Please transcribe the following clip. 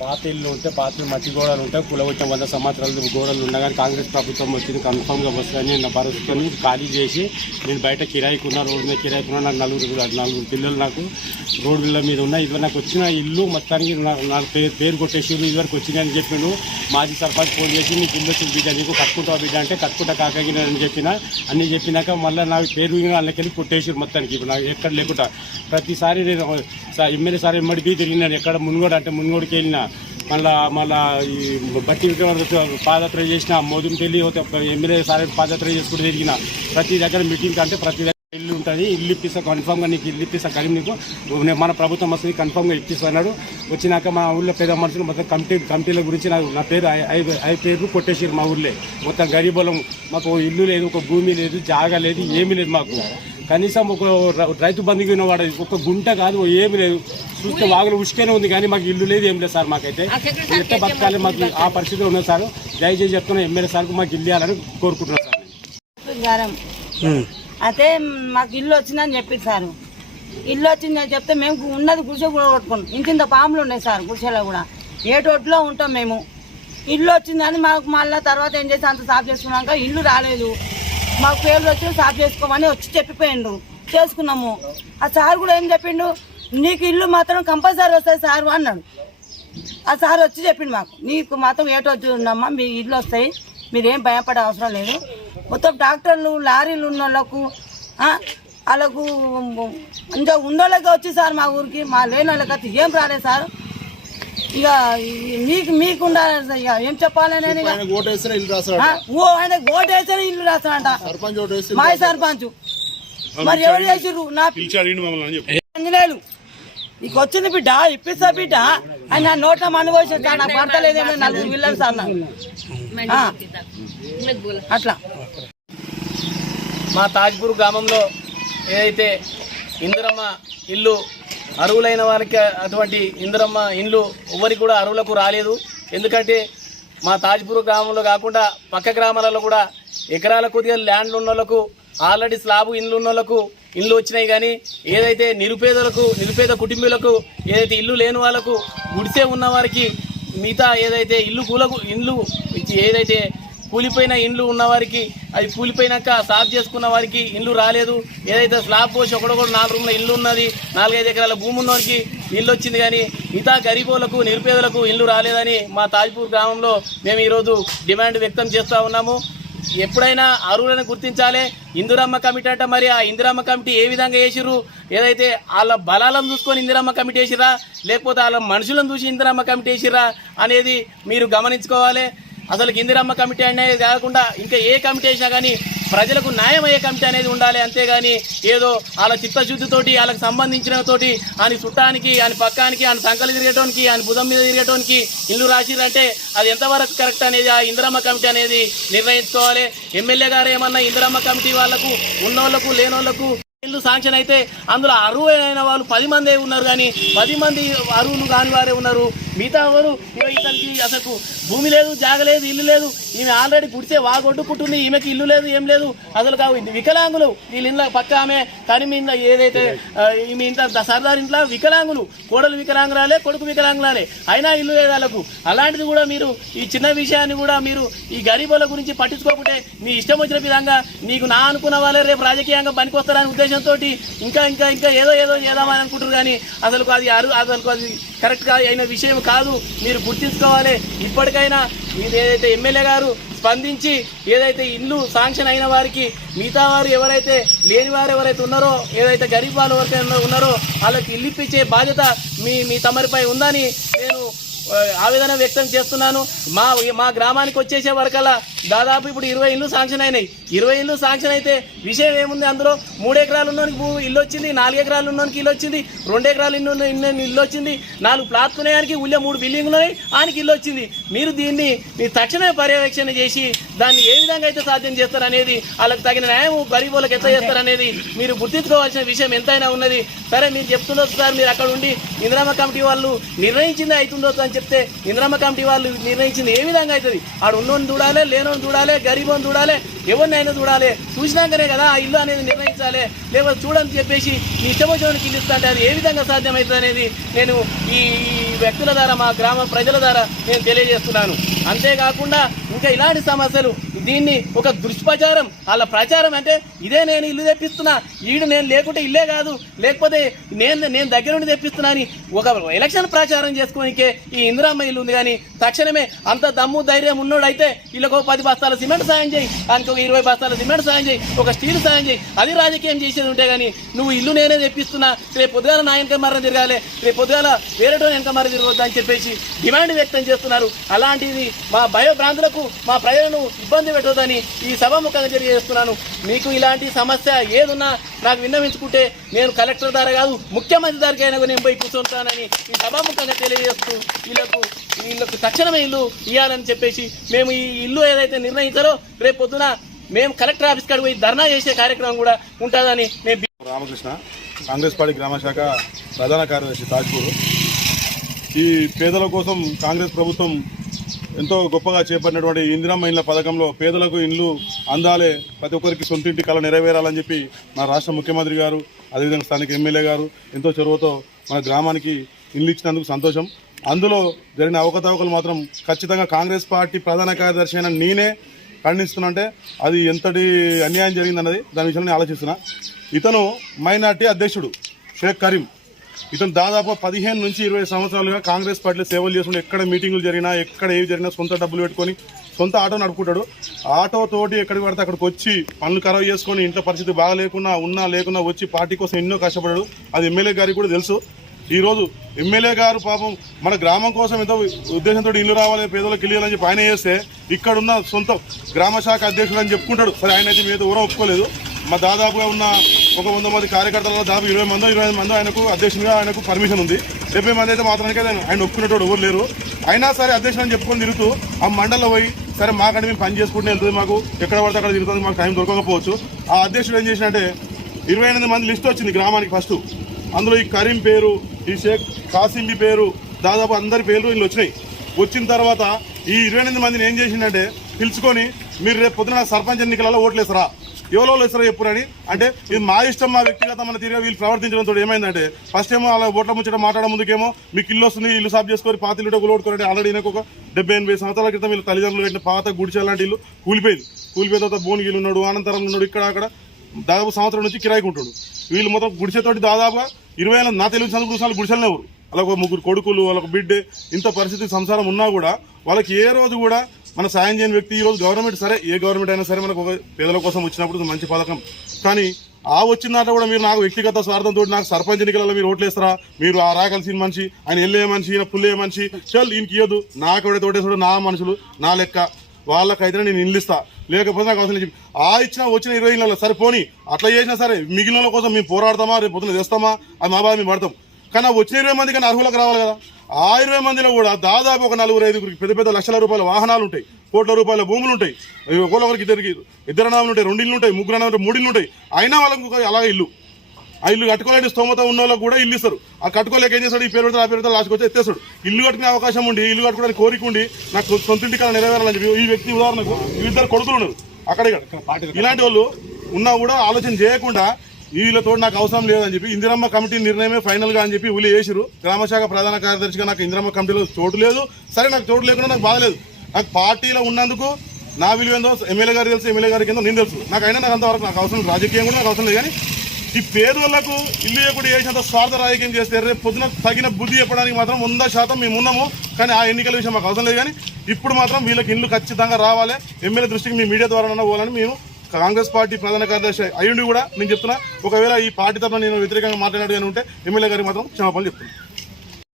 పాత ఇల్లు ఉంటే పాత మట్టి గోడలు ఉంటాయి కులవచ్చిన వంద సంవత్సరాలు గోడలు ఉండగానే కాంగ్రెస్ ప్రభుత్వం వచ్చింది కన్ఫామ్గా వస్తుందని నా భరోసాని ఖాళీ చేసి నేను బయట కిరాయికున్నా రోడ్డు మీద కిరాయికున్నా నాకు నలుగురు కూడా- నలుగురు పిల్లలు నాకు రోడ్ల మీద ఉన్నాయి. ఇది నాకు వచ్చిన ఇల్లు మొత్తానికి నాకు పేరు పేరు కొట్టేసి ఇదివరకు వచ్చింది అని చెప్పిండు మాజీ సర్పంచ్ ఫోన్ చేసి నీకు ఇల్లు వచ్చింది బిడ్డ నీకు కట్టుకుంటావు బిడ్డ అంటే కట్టుకుంటా కాకగినని చెప్పిన. అన్ని చెప్పినాక మళ్ళీ నాకు పేరు వాళ్ళకెళ్ళి కొట్టేసారు మొత్తానికి. ఇప్పుడు నాకు ఎక్కడ లేకుండా ప్రతిసారి నేను ఎమ్మెల్యే సార్ ఎమ్మడికి తిరిగినాను ఎక్కడ మున్గోడు అంటే మున్గోడికి వెళ్ళిన మళ్ళా మళ్ళా ఈ బట్టి విక్రమార్క పాదయాత్ర చేసిన మోదీకి వెళ్ళి ఎమ్మెల్యే సార్ పాదయాత్ర చేసుకుంటూ తిరిగిన ప్రతి దగ్గర మీటింగ్ అంటే ప్రతి దగ్గర ఇల్లు ఉంటుంది. ఇల్లు ఇప్పిస్తా కన్ఫామ్గా నీకు ఇల్లు ఇప్పిస్తా కరీం నీకు. నేను మన ప్రభుత్వం వస్తుంది కన్ఫామ్గా ఇప్పిస్తున్నాడు. వచ్చినాక మా ఊళ్ళో పెద్ద మనుషులు మొత్తం కమిటీ కమిటీల గురించి నాకు నా పేరు ఐ- పేరు ఐదు కొట్టేసారు మా ఊళ్ళో. మొత్తం గరీబులం మాకు ఇల్లు లేదు ఒక భూమి లేదు జాగా లేదు ఏమీ లేదు మాకు. కనీసం ఒక రైతు బంధువున్న వాడు ఒక గుంట కాదు ఏమీ లేదు. చూస్తే వాగులు ఉసుకనే ఉంది కానీ మాకు ఇల్లు లేదు ఏం లేదు సార్ మాకైతే. ఎట్లా బతకాలి మాకు ఆ పరిస్థితిలో ఉన్నది సార్. దయచేసి చెప్తున్నా ఎమ్మెల్యే సార్కు మాకు ఇల్లు ఇవ్వాలని కోరుకుంటున్నాను సార్. అయితే మాకు ఇల్లు వచ్చిందని చెప్పి సార్. ఇల్లు వచ్చిందని చెప్తే మేము ఉన్నది గుడిసె కూడా కొట్టుకున్నాం ఇంత పాములు ఉన్నాయి సార్ గుడిసెలో కూడా. ఏ టొట్లో ఉంటాం మేము. ఇల్లు వచ్చిందని మాకు మళ్ళీ తర్వాత ఏం చేసి అంత సాఫ్ చేసుకున్నాక ఇల్లు రాలేదు. మాకు పేర్లు వచ్చి సాఫ్ చేసుకోమని వచ్చి చెప్పిపోయిండు. చేసుకున్నాము. ఆ సార్ కూడా ఏం చెప్పిండు? నీకు ఇల్లు మాత్రం కంపల్సరీ వస్తుంది సార్ అన్నాడు. ఆ సార్ వచ్చి చెప్పిండు మాకు. నీకు మాత్రం ఏటో ఉందమ్మా? మీ ఇల్లు వస్తాయి. మీరేం భయపడే అవసరం లేదు. మొత్తం డాక్టర్లు లారీలు ఉన్న వాళ్ళకు వాళ్ళకు ఇంకా ఉన్నోళ్ళకి వచ్చి సార్ మా ఊరికి. మా లేని వాళ్ళకి అయితే ఏం రాలేదు సార్. ఇక మీకు మీకు. ఇక. ఏం చెప్పాలి నేను ఇక? ఆయన ఓ ఆయన ఓటు వేస్తేనే ఇల్లు వేస్తే మాయ సర్పంచ్. మరి ఎవరు చేసిర్రు? నా ఆంజనేయులు. నీకు వచ్చింది బిడ్డ ఇప్పిస్తా బిడ్డ. అని నా నోట్ల మన్ను పోసి నాకు భర్త లేదేమో నలుగురు పిల్లలు సార్ నాకు. ఆ. అట్లా. మా తాజ్పూర్ గ్రామంలో ఏదైతే ఇందిరమ్మ ఇల్లు అరువులైన వారికి అటువంటి ఇందిరమ్మ ఇండ్లు ఎవరికి కూడా అరువులకు రాలేదు. ఎందుకంటే మా తాజ్పూర్ గ్రామంలో కాకుండా పక్క గ్రామాలలో కూడా ఎకరాల కొద్దిగా ల్యాండ్లు ఉన్న వాళ్ళకు ఆల్రెడీ స్లాబ్ ఇండ్లు ఉన్న వాళ్ళకు ఇండ్లు వచ్చినాయి కానీ ఏదైతే నిరుపేదలకు నిరుపేద కుటుంబీలకు ఏదైతే ఇల్లు లేని వాళ్ళకు గుడిసే ఉన్న వారికి మిగతా ఏదైతే ఇల్లు కూలకు ఇల్లు ఏదైతే కూలిపోయిన ఇండ్లు ఉన్నవారికి అది కూలిపోయినాక సాఫ్ చేసుకున్న వారికి ఇండ్లు రాలేదు. ఏదైతే స్లాబ్ పోసి ఒకడొకడు నాలుగు రూమ్ల ఇల్లు ఉన్నది నాలుగైదు ఎకరాల భూమి ఉన్నవారికి ఇల్లు వచ్చింది కానీ మిగతా గరీబులకు నిరుపేదలకు ఇల్లు రాలేదని మా తాజ్పూర్ గ్రామంలో మేము ఈరోజు డిమాండ్ వ్యక్తం చేస్తూ ఉన్నాము. ఎప్పుడైనా అరువులను గుర్తించాలి. ఇందిరమ్మ కమిటీ అంటే మరి ఆ ఇందిరమ్మ కమిటీ ఏ విధంగా వేసిర్రు ఏదైతే వాళ్ళ బలాలను చూసుకొని ఇందిరమ్మ కమిటీ వేసిరా లేకపోతే వాళ్ళ మనుషులను చూసి ఇందిరమ్మ కమిటీ వేసిరా అనేది మీరు గమనించుకోవాలి. అసలు ఇందిరమ్మ కమిటీ అనేది కాకుండా ఇంకా ఏ కమిటీ అయినా కానీ ప్రజలకు న్యాయం అయ్యే కమిటీ అనేది ఉండాలి. అంతేగాని ఏదో వాళ్ళ చిత్తశుద్ధితోటి వాళ్ళకి సంబంధించిన తోటి ఆయన చుట్టానికి ఆయన పక్కానికి ఆయన సంకలు తిరిగేటోనికి ఆయన భుజం మీద తిరిగేటోనికి ఇల్లు రాసిరంటే అది ఎంతవరకు కరెక్ట్ అనేది ఆ ఇందిరమ్మ కమిటీ అనేది నిర్ణయించుకోవాలి. ఎమ్మెల్యే గారు ఏమన్నా ఇందిరమ్మ కమిటీ వాళ్ళకు ఉన్నోళ్ళకు లేనోళ్ళకు ఇల్లు శాంక్షన్ అయితే అందులో అరువు అయిన వాళ్ళు పది మందే ఉన్నారు కానీ పది మంది అరువులు కాని వారే ఉన్నారు. మిగతా ఎవరు? ఇతనికి అసలు భూమి లేదు జాగ లేదు ఇల్లు లేదు. ఈమె ఆల్రెడీ గుడిసే వాగొడ్డుకుంటుంది ఈమెకి ఇల్లు లేదు ఏం లేదు. అసలు కావు ఇది వికలాంగులు. వీళ్ళ ఇంట్లో పక్క ఆమె కానీ మీ ఇంట్లో ఏదైతే ఈమె ఇంట్లో సర్దార్ ఇంట్లో వికలాంగులు. కోడలు వికలాంగురాలే కొడుకు వికలాంగురాలే. అయినా ఇల్లు లేదు వాళ్ళకు. అలాంటిది కూడా మీరు ఈ చిన్న విషయాన్ని కూడా మీరు ఈ గరీబుల గురించి పట్టించుకోకుంటే మీ ఇష్టం వచ్చిన విధంగా నీకు నా అనుకున్న వాళ్ళే రేపు రాజకీయంగా పనికొస్తారనే ఉద్దేశంతో ఇంకా ఇంకా ఇంకా ఏదో ఏదో చేద్దామని అనుకుంటారు కానీ అసలు అది అరు అసలు అది కరెక్ట్గా అయిన విషయం కాదు. మీరు గుర్తించుకోవాలి. ఇప్పటికైనా మీరు ఏదైతే ఎమ్మెల్యే గారు స్పందించి ఏదైతే ఇల్లు శాంక్షన్ అయిన వారికి మిగతా వారు ఎవరైతే లేని వారు ఎవరైతే ఉన్నారో ఏదైతే గరీబ్ వాళ్ళు ఎవరికైనా ఉన్నారో వాళ్ళకి ఇల్లు ఇప్పించే బాధ్యత మీ మీ తమరిపై ఉందని నేను ఆవేదన వ్యక్తం చేస్తున్నాను. మా మా గ్రామానికి వచ్చేసే వరకల్లా దాదాపు ఇప్పుడు ఇరవై ఇల్లు శాంక్షన్ అయినాయి. ఇరవై ఇల్లు శాంక్షన్ అయితే విషయం ఏముంది అందులో? మూడు ఎకరాలు ఉన్నోనికి భూ ఇల్లు వచ్చింది నాలుగు ఎకరాలు ఉన్నోనికి ఇల్లు వచ్చింది రెండు ఎకరాలు ఇల్లు ఇల్లు వచ్చింది నాలుగు ప్లాట్లు ఉన్నాయానికి ఉల్లే మూడు బిల్డింగ్లు ఉన్నాయి ఆయనకి ఇల్లు వచ్చింది. మీరు దీన్ని మీరు తక్షణమే పర్యవేక్షణ చేసి దాన్ని ఏ విధంగా అయితే సాధ్యం చేస్తారనేది వాళ్ళకి తగిన న్యాయం గరీబులకు ఎంత చేస్తారనేది మీరు గుర్తించుకోవాల్సిన విషయం ఎంతైనా ఉన్నది. సరే మీరు చెప్తుండొచ్చు సార్ మీరు అక్కడ ఉండి ఇందిరామ కమిటీ వాళ్ళు నిర్ణయించింది అవుతుందో అని చెప్తే ఇంద్రమ్మ కమిటీ వాళ్ళు నిర్ణయించింది ఏ విధంగా అవుతుంది? ఆడు ఉన్నోని చూడాలి లేనోని చూడాలి గరీబోని చూడాలి ఎవరినైనా చూడాలి. చూసినాకనే కదా ఆ ఇల్లు అనేది నిర్ణయించాలి. లేకపోతే చూడని చెప్పేసి మీ ఇష్టం వచ్చినోనికి ఇల్లు ఇస్తా అంటే అది ఏ విధంగా సాధ్యమవుతుంది అనేది నేను ఈ వ్యక్తుల ద్వారా మా గ్రామ ప్రజల ద్వారా నేను తెలియజేస్తున్నాను. అంతేకాకుండా ఇంకా ఇలాంటి సమస్యలు దీన్ని ఒక దుష్ప్రచారం వాళ్ళ ప్రచారం అంటే ఇదే నేను ఇల్లు తెప్పిస్తున్నా ఈడు నేను లేకుంటే ఇల్లే కాదు. లేకపోతే నేను నేను దగ్గర నుండి తెప్పిస్తున్నా అని ఒక ఎలక్షన్ ప్రచారం చేసుకోనికే ఈ ఇందిరామ్మ ఇల్లు ఉంది కానీ తక్షణమే అంత దమ్ము ధైర్యం ఉన్నోడైతే వీళ్ళకు ఒక పది బస్తాల సిమెంట్ సాయం చేయి. దానికి ఒక ఇరవై బస్తాల సిమెంట్ సాయం చేయి ఒక స్టీల్ సాయం చేయి. అది రాజకీయం చేసేది ఉంటే కానీ నువ్వు ఇల్లు నేనే తెప్పిస్తున్నా రేపు పొద్దుగాల నా వెనక మరణ తిరగాలి రేపు పొద్దుగాల వేరేటో వెనక మరణ తిరగొద్దు అని చెప్పేసి డిమాండ్ వ్యక్తం చేస్తున్నారు. అలాంటిది మా భయభ్రాంతులకు మా ప్రజలను ఇబ్బంది పెట్టొద్దని ఈ సభాముఖంగా తెలియజేస్తున్నాను. మీకు ఇలాంటి సమస్య ఏదున్నా నాకు విన్నవించుకుంటే నేను కలెక్టర్ ద్వారా కాదు ముఖ్యమంత్రి దారికి అయినా నేను పోయి కూర్చుంటానని ఈ సభాముఖంగా తెలియజేస్తూ వీళ్ళకు వీళ్ళకు తక్షణమే ఇల్లు ఇవ్వాలని చెప్పేసి మేము ఈ ఇల్లు ఏదైతే నిర్ణయించారో రేపు పొద్దున మేము కలెక్టర్ ఆఫీస్ కాడికి పోయి ధర్నా చేసే కార్యక్రమం కూడా ఉంటుందని నేను రామకృష్ణ కాంగ్రెస్ పార్టీ గ్రామ శాఖ ప్రధాన కార్యదర్శి తాజ్పూర్. ఈ పేదల కోసం కాంగ్రెస్ ప్రభుత్వం ఎంతో గొప్పగా చేపట్టినటువంటి ఇందిరమ్మ ఇండ్ల పథకంలో పేదలకు ఇండ్లు అందాలే ప్రతి ఒక్కరికి సొంతింటి కళ నెరవేరాలని చెప్పి మన రాష్ట్ర ముఖ్యమంత్రి గారు అదేవిధంగా స్థానిక ఎమ్మెల్యే గారు ఎంతో చొరవతో మన గ్రామానికి ఇల్లు ఇచ్చినందుకు సంతోషం. అందులో జరిగిన అవకతవకలు మాత్రం ఖచ్చితంగా కాంగ్రెస్ పార్టీ ప్రధాన కార్యదర్శి అయిన నేనే ఖండిస్తున్నంటే అది ఎంతటి అన్యాయం జరిగిందన్నది దాని విషయంలో నేను ఆలోచిస్తున్నా. ఇతను మైనార్టీ అధ్యక్షుడు షేక్ కరీం. ఇతను దాదాపు పదిహేను నుంచి ఇరవై సంవత్సరాలుగా కాంగ్రెస్ పార్టీలో సేవలు చేసుకుని ఎక్కడ మీటింగులు జరిగినా ఎక్కడ ఏవి జరిగినా సొంత డబ్బులు పెట్టుకొని సొంత ఆటో నడుపుకుంటాడు. ఆటో తోటి ఎక్కడికి పడితే అక్కడికి వచ్చి పనులు ఖరాబ్ చేసుకొని ఇంట్లో పరిస్థితి బాగా లేకున్నా ఉన్నా లేకున్నా వచ్చి పార్టీ కోసం ఎన్నో కష్టపడాడు అది ఎమ్మెల్యే గారికి కూడా తెలుసు. ఈరోజు ఎమ్మెల్యే గారు పాపం మన గ్రామం కోసం ఎంతో ఉద్దేశంతో ఇల్లు రావాలి పేదలకు ఇల్లు అని చెప్పి ఆయన చేస్తే ఇక్కడున్న సొంత గ్రామ శాఖ అధ్యక్షుడు అని చెప్పుకుంటాడు. సరే ఆయన అయితే మీద ఊర ఒప్పుకోలేదు. మా దాదాపుగా ఉన్న ఒక వంద మంది కార్యకర్తలలో దాదాపు ఇరవై మంది ఇరవై ఐదు మంది ఆయనకు అధ్యక్షునిగా ఆయనకు పర్మిషన్ ఉంది. డెబ్బై మంది అయితే మాత్రానికి ఆయన ఆయన ఒప్పుకునేటోడు ఎవరు లేరు. అయినా సరే అధ్యక్షుడు అని చెప్పుకొని తిరుగుతూ ఆ మండలిలో పోయి సరే మాకంటే మేము పని చేసుకుంటూ వెళ్తుంది మాకు. ఎక్కడ పడితే అక్కడ తిరుగుతుంది మాకు టైం దొరకకపోవచ్చు. ఆ అధ్యక్షుడు ఏం చేసినట్టే ఇరవై ఎనిమిది మంది లిస్ట్ వచ్చింది గ్రామానికి ఫస్ట్ అందులో ఈ కరీం పేరు ఈ షేక్ కాసింబి పేరు దాదాపు అందరి పేర్లు వీళ్ళు వచ్చినాయి. వచ్చిన తర్వాత ఈ ఇరవై ఎనిమిది మందిని ఏం చేసిందంటే పిలుచుకొని మీరు రేపు పొద్దున సర్పంచ్ ఎన్నికలలో ఓట్లేసరా ఎవరో వేస్తారో చెప్పురని అంటే ఇది మా ఇష్టం మా వ్యక్తిగతమైన తీరుగా వీళ్ళు ప్రవర్తించడంతో ఏమైందంటే ఫస్ట్ ఏమో అలా ఓట్ల ముచ్చట మాట్లాడే ముందుకేమో మీకు ఇల్లు వస్తుంది ఇల్లు సాఫ్ చేసుకొని పాత ఇల్లు కూలగొట్టుకోండి ఆల్రెడీ నాకు ఒక డెబ్బై ఎనభై సంవత్సరాల క్రితం వీళ్ళ తల్లిదండ్రులు కట్టిన పాత గుడిచె లాంటి ఇల్లు కూలిపోయింది. కూలిపోయిన తర్వాత భువనగిరి ఉన్నాడు అనంతరం ఉన్నాడు ఇక్కడ అక్కడ. దాదాపు సంవత్సరం నుంచి కిరాయికి ఉంటాడు. వీళ్ళు మొత్తం గుడిసెతోటి దాదాపుగా ఇరవై ఏళ్ళ నా తెలుగు చదువు సార్లు గుడిసెలనే ఎవరు అలా ఒక ముగ్గురు కొడుకులు వాళ్ళకు బిడ్డే ఇంత పరిస్థితి సంసారం ఉన్నా కూడా వాళ్ళకి ఏ రోజు కూడా మన సాయం చేయని వ్యక్తి ఈ రోజు గవర్నమెంట్ సరే ఏ గవర్నమెంట్ అయినా సరే మనకు పేదల కోసం వచ్చినప్పుడు మంచి పథకం. కానీ ఆ వచ్చిన దాంట్లో కూడా మీరు నాకు వ్యక్తిగత స్వార్థంతో నాకు సర్పంచ్ ఎన్నికలలో మీరు ఓట్లేస్తారా మీరు ఆ రాగలిసిన మనిషి ఆయన వెళ్ళే మనిషి ఈయన పుల్లే మనిషి చల్ ఈయనకి ఇవ్వదు నాకు ఎవడైతే ఓటేసాడు నా మనుషులు నా లెక్క. వాళ్ళకైతే నేను నిలిస్తా లేకపోతే నాకు అవసరం ఆ ఇచ్చిన వచ్చిన ఇరవై ఇళ్ళలో సరే పోనీ. అట్లా చేసినా సరే మిగిలిన వాళ్ళ కోసం మేము పోరాడతామా? రేపు పొద్దున తెస్తామా? అది మా బాధ మేము పడతాం. కానీ వచ్చిన ఇరవై మంది కానీ అర్హులకు రావాలి కదా. ఆ ఇరవై మందిలో కూడా దాదాపు ఒక నలుగురు ఐదుగురికి పెద్ద పెద్ద లక్షల రూపాయల వాహనాలు ఉంటాయి. కోట్ల రూపాయల భూములు ఉంటాయి. ఒకరికి ఇద్దరికి ఇద్దరు నామలు ఉంటాయి రెండు ఇల్లు ఉంటాయి ముగ్గురు నామలు మూడు ఇల్లు ఉంటాయి. అయినా వాళ్ళకు అలాగే ఇల్లు. ఆ ఇల్లు కట్టుకోలేని స్తోమత ఉన్న వాళ్ళకి కూడా ఇల్లు ఇస్తారు. ఆ కట్టుకోలేక ఏం చేస్తాడు? ఈ పేరు పెడతాడు ఆ పేరు పెడతాడు లాస్ట్కి వచ్చి ఎత్తేస్తాడు. ఇల్లు కట్టుకునే అవకాశం ఉండి ఇల్లు కట్టుకోవడానికి కోరిక ఉండి నాకు సొంత ఇంటి కన్నా నెరవేరాలని చెప్పి ఈ వ్యక్తి ఉదాహరణకు ఈ ఇద్దరు కొడుకులు ఉన్నారు. అక్కడ ఇలాంటి వాళ్ళు ఉన్నా కూడా ఆలోచన చేయకుండా వీళ్ళతో నాకు అవసరం లేదని చెప్పి ఇందిరమ్మ కమిటీ నిర్ణయమే ఫైనల్గా అని చెప్పి ఉలి వేసిరు గ్రామశాఖ ప్రధాన కార్యదర్శిగా నాకు ఇందిరమ్మ కమిటీలో చోటు లేదు. సరే నాకు చోటు లేకుండా నాకు బాధ లేదు. నాకు పార్టీలో ఉన్నందుకు నా విలువ ఏందో ఎమ్మెల్యే గారు తెలుసు ఎమ్మెల్యే గారికి ఏందో నేను తెలుసు. నాకు అయినా నాకు అంతవరకు నాకు అవసరం రాజకీయం కూడా నాకు అవసరం లేదు. కానీ ఈ పేదోళ్ళకు ఇల్లు ఎప్పుడు చేసినంత స్వార్థ రాజకీయం చేస్తే రేపు పొద్దున తగిన బుద్ధి చెప్పడానికి మాత్రం వంద శాతం మేము ఉన్నాము. కానీ ఆ ఎన్నికల విషయం మాకు అవసరం లేదు. కానీ ఇప్పుడు మాత్రం వీళ్ళకి ఇల్లు ఖచ్చితంగా రావాలి. ఎమ్మెల్యే దృష్టికి మీ మీడియా ద్వారా పోవాలని మేము కాంగ్రెస్ పార్టీ ప్రధాన కార్యదర్శి అయ్యుండి కూడా నేను చెప్తున్నా. ఒకవేళ ఈ పార్టీ తరఫున నేను వ్యతిరేకంగా మాట్లాడినట్టు ఉంటే ఎమ్మెల్యే గారికి మాత్రం క్షమాపణలు చెప్తున్నాను